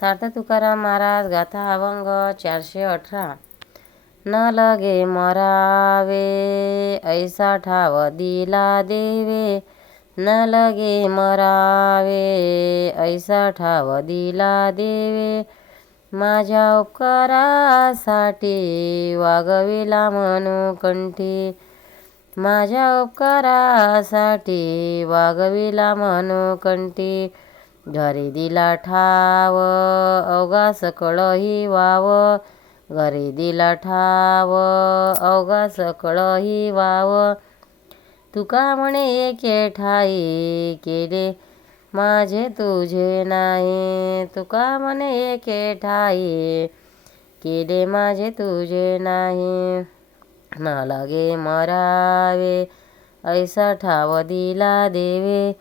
सार्थ तुकाराम महाराज गाथा अभंग चारशे अठरा. न लगे मरावे ऐसा ठाव दिला देवे. न लगे मरावे ऐसा ठाव दिला देवे. माझ्या उपकारासाठी वागविला मनुकंठी माझ्या उपकारासाठी वागविला मनुकंठी घरी दिला ठाव अवघा सकळही वाव. घरी दिला ठाव अवघा सकळही वाव. तुका म्हणे एके ठाई केले माझे तुझे नाही. तुका म्हणे एके ठाई केले माझे तुझे नाही. न लागे मरावे ऐसा ठाव दिला देवे.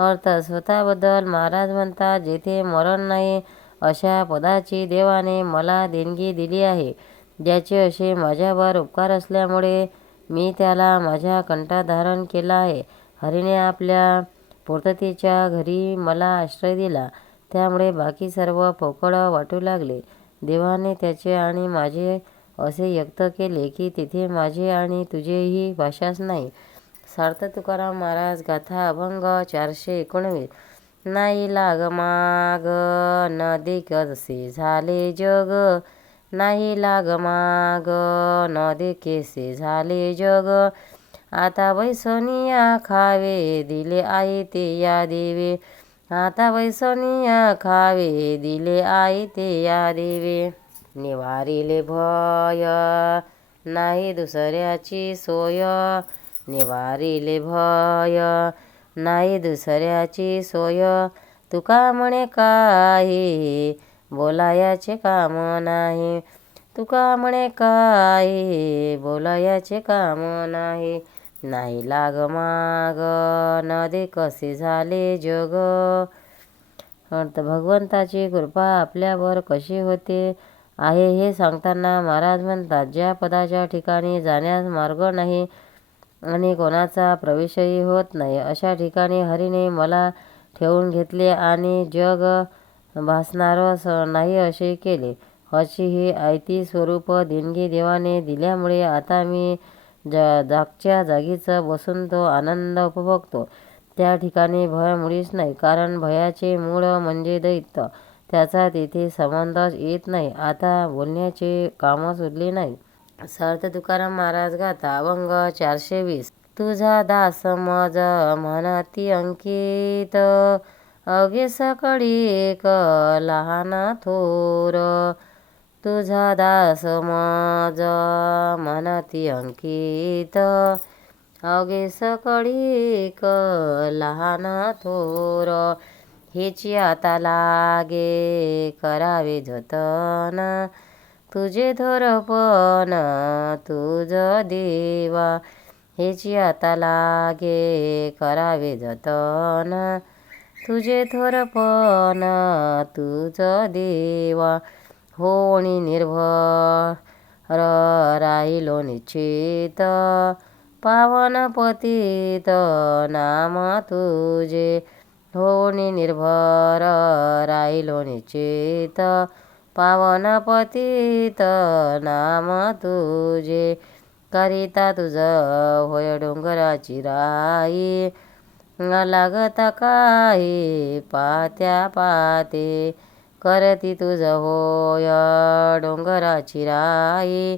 अर्थ स्वतःबद्दल महाराज म्हणतात जेथे मरण नाही अशा पदाची देवाने मला देणगी दिली आहे. ज्याचे असे माझ्यावर उपकार असल्यामुळे मी त्याला माझ्या कंठा धारण केला आहे. हरीने आपल्या पूर्ततेच्या घरी मला आश्रय दिला. त्यामुळे बाकी सर्व पोकळ वाटू लागले. देवाने त्याचे आणि माझे असे व्यक्त केले की तिथे माझे आणि तुझेही भाषाच नाही. सार्थ तुकाराम महाराज गाथा अभंग चारशे एकोणवीस. नाही लाग माग न देखसे झाले जग. नाही लाग माग न देखेसे झाले जग. आता वैसनिया खावे दिले आहे ते या देवे. आता वैसनिया खावे दिले आहे ते या देवे. निवारिले भय नाही दुसऱ्याची सोय. निवारिले भय नाही दुसऱ्याची सोय. तुका म्हणे काही बोलायाचे काम नाही. तुका म्हणे काही बोलायाचे काम नाही. नाही लाग माग न दे कसे झाले जग. तर भगवंताची कृपा आपल्यावर कशी होते आहे हे सांगताना महाराज म्हणतात ज्या पदाच्या ठिकाणी जाण्यास मार्ग नाही आणि कोणाचा प्रवेशही होत नाही. अशा ठिकाणी हरीने मला ठेवून घेतले आणि जग भासणारं नाही असे केले. अशी ही आयती स्वरूप देणगी देवाने दिल्यामुळे आता मी ज जागच्या जागीच बसून तो आनंद उपभोगतो. त्या ठिकाणी भय मुळीच नाही कारण भयाचे मूळ म्हणजे दैत्य. त्याचा तेथे संबंधच येत नाही. आता बोलण्याचे कामच उरले नाही. सार्थ तुकाराम महाराज गाता अभंग चारशे वीस तुझा दास मज म्हणती अंकित. अगे सकळी एक लहान थोर. तुझा दास मज म्हणती अंकित. अगे सकळी एक लहान थोर. हेची आता लागे करावे जतन. तुझे थोरपण तुझ देवा हेची आता लागे करावे जतन. तुझे थोरपण तुझ देवा होणी निर्भर राहिलो निश्चित. पावन पतित नाम तुझे होणी निर्भर राहिलो निश्चित. पावन पतित नाम तुझे. करिता तुझ होय डोंगराची राई. न लागता काही पात्या पाते. करती तुझ होय डोंगराची राई.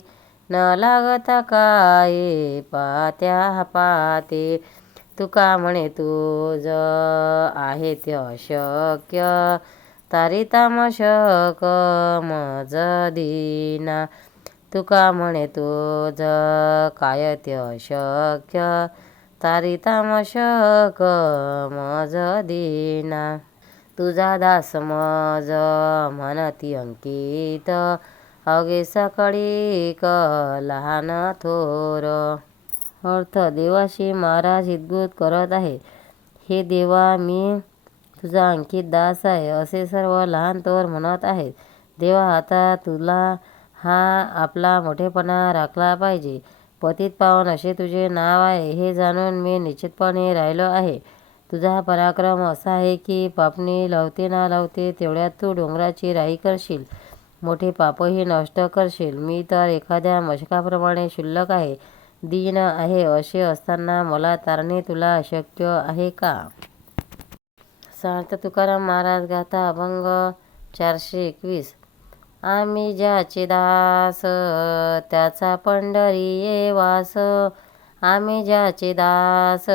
न लागता काही पात्या पाते. तुका म्हणे तुझ आहे ते अशक्य. तारितामशक मज दीना तुका म्हणे तुझ काय ते अशक्य तारितामशक मज दीना तुझा दास मज म्हणती अंकित अवघे सकळी क लहान थोर। अर्थ देवाशी महाराज हितगुत करत आहे. हे देवा मी तुझा अंकित दास आहे असे सर्व लहान थोर म्हणत आहेत. देवा आता तुला हा आपला मोठेपणा राखला पाहिजे. पतित पावन असे तुझे नाव आहे हे जाणून मी निश्चितपणे राहिलो आहे. तुझा पराक्रम असा आहे की पापणी लावते ना लावते तेवढ्यात तू डोंगराची राई करशील. मोठे पापही नष्ट करशील. मी तर एखाद्या मशकाप्रमाणे शुल्लक आहे. दीन आहे असे असताना मला तारणे तुला अशक्य आहे का? संत तुकाराम महाराज गाथा अभंग चारशे एकवीस. आम्ही ज्याचे दास त्याचा पंढरी ये वास. आम्ही ज्याचे दास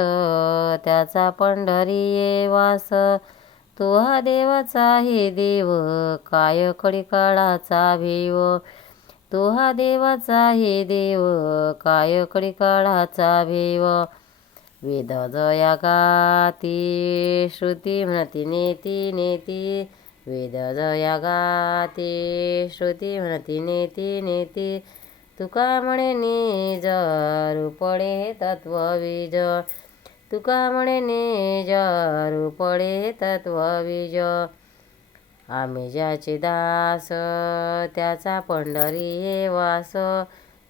त्याचा पंढरी ये वास. तो हा देवाचा हे देव काय काळाचा भीव. तो हा देवाचा हे देव काय काळाचा भीव. वेद जया गाती श्रुती म्हणती नेती नेती. वेद जया गाती श्रुती म्हणती नेती नेती. तुका म्हणे निज रूपडे तत्वबीज. तुका म्हणे निज रूपडे तत्वबीज. आम्ही ज्याचे दास त्याचा पंढरी हे वास.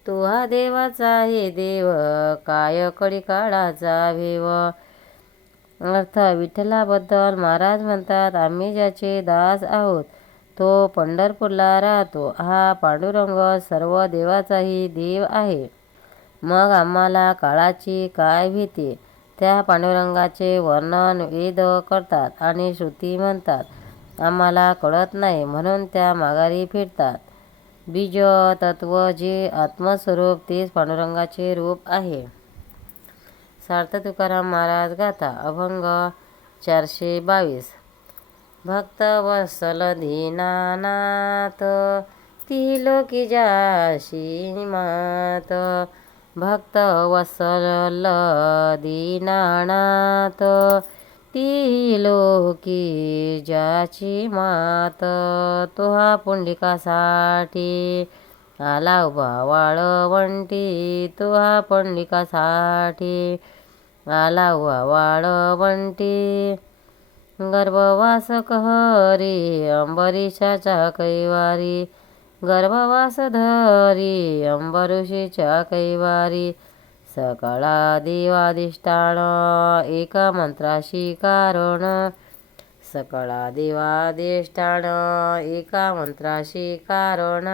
तू हा देवाचा हे देव काय कडी काळाचा भेव. अर्थ विठ्ठलाबद्दल महाराज म्हणतात आम्ही ज्याचे दास आहोत तो पंढरपूरला राहतो. हा पांडुरंग सर्व देवाचाही देव आहे. मग आम्हाला काळाची काय भीती? त्या पांडुरंगाचे वर्णन वेद करतात आणि श्रुती म्हणतात आम्हाला कळत नाही म्हणून त्या माघारी फिरतात. बीज तत्व जे आत्मस्वरूप तेच पांडुरंगाचे रूप आहे. सार्थ तुकाराम महाराज गाथा अभंग चारशे बावीस. भक्त वसल दीनानाथ ती लोकी जाशी मात भक्त वसल दीनानाथ ती लोकी ज्याची मात तो हा पुंडिकासाठी आला उभा वाळवंटी तो हा पुंडिकासाठी आला उभा वाळवंटी. गर्भवास कहरी अंबरीशाच्या कैवारी गर्भवास धरी अंबरुषीच्या कैवारी सकळा देवाधिष्ठान एका मंत्राशी कारण सकळा देवाधिष्ठान एका मंत्राशी कारण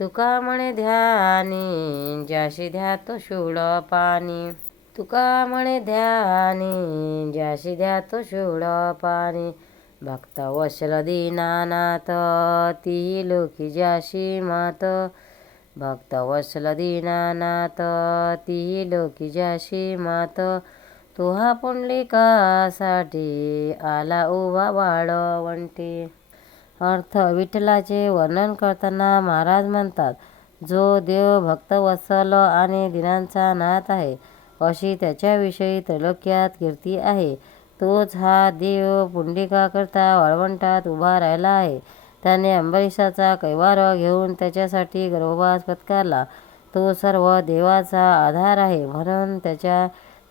तुका म्हणे ध्यानी ज्याशी ध्यातो शूळ पाणी। तुका म्हणे ध्यानी ज्याशी ध्यातो शूळ पाणी। भक्त वशल दीनानाथ ती लोकी ज्याशी मात। भक्त वत्सल दीनानाथ ती लोकी जाशी मात तुहा पुंडलिकासाठी आला उभा वाळवंटी. अर्थ विठ्ठलाचे वर्णन करताना महाराज म्हणतात जो देव भक्तवत्सल आणि दिनांचा नाथ आहे अशी त्याच्याविषयी त्रैलोक्यात कीर्ती आहे. तोच हा देव पुंडिकाकरता वाळवंटात उभा राहिला आहे. त्याने अंबरीशाचा कैवार घेऊन त्याच्यासाठी गर्भवास पत्कारला. तो सर्व देवाचा आधार आहे म्हणून त्याच्या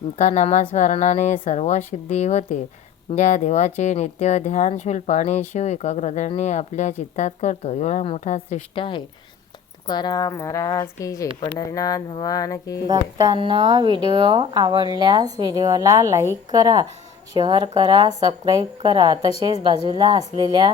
एका नामस्मरणाने सर्व सिद्धी होते. ज्या देवाचे नित्य ध्यान आणि शिव एकाग्रतेने आपल्या चित्तात करतो. एवढा मोठा श्रेष्ठ आहे. तुकाराम महाराज की जय. पंढरीनाथ भगवान की भक्तांना व्हिडिओ आवडल्यास व्हिडिओला लाईक करा शेअर करा सबस्क्राईब करा. तसेच बाजूला असलेल्या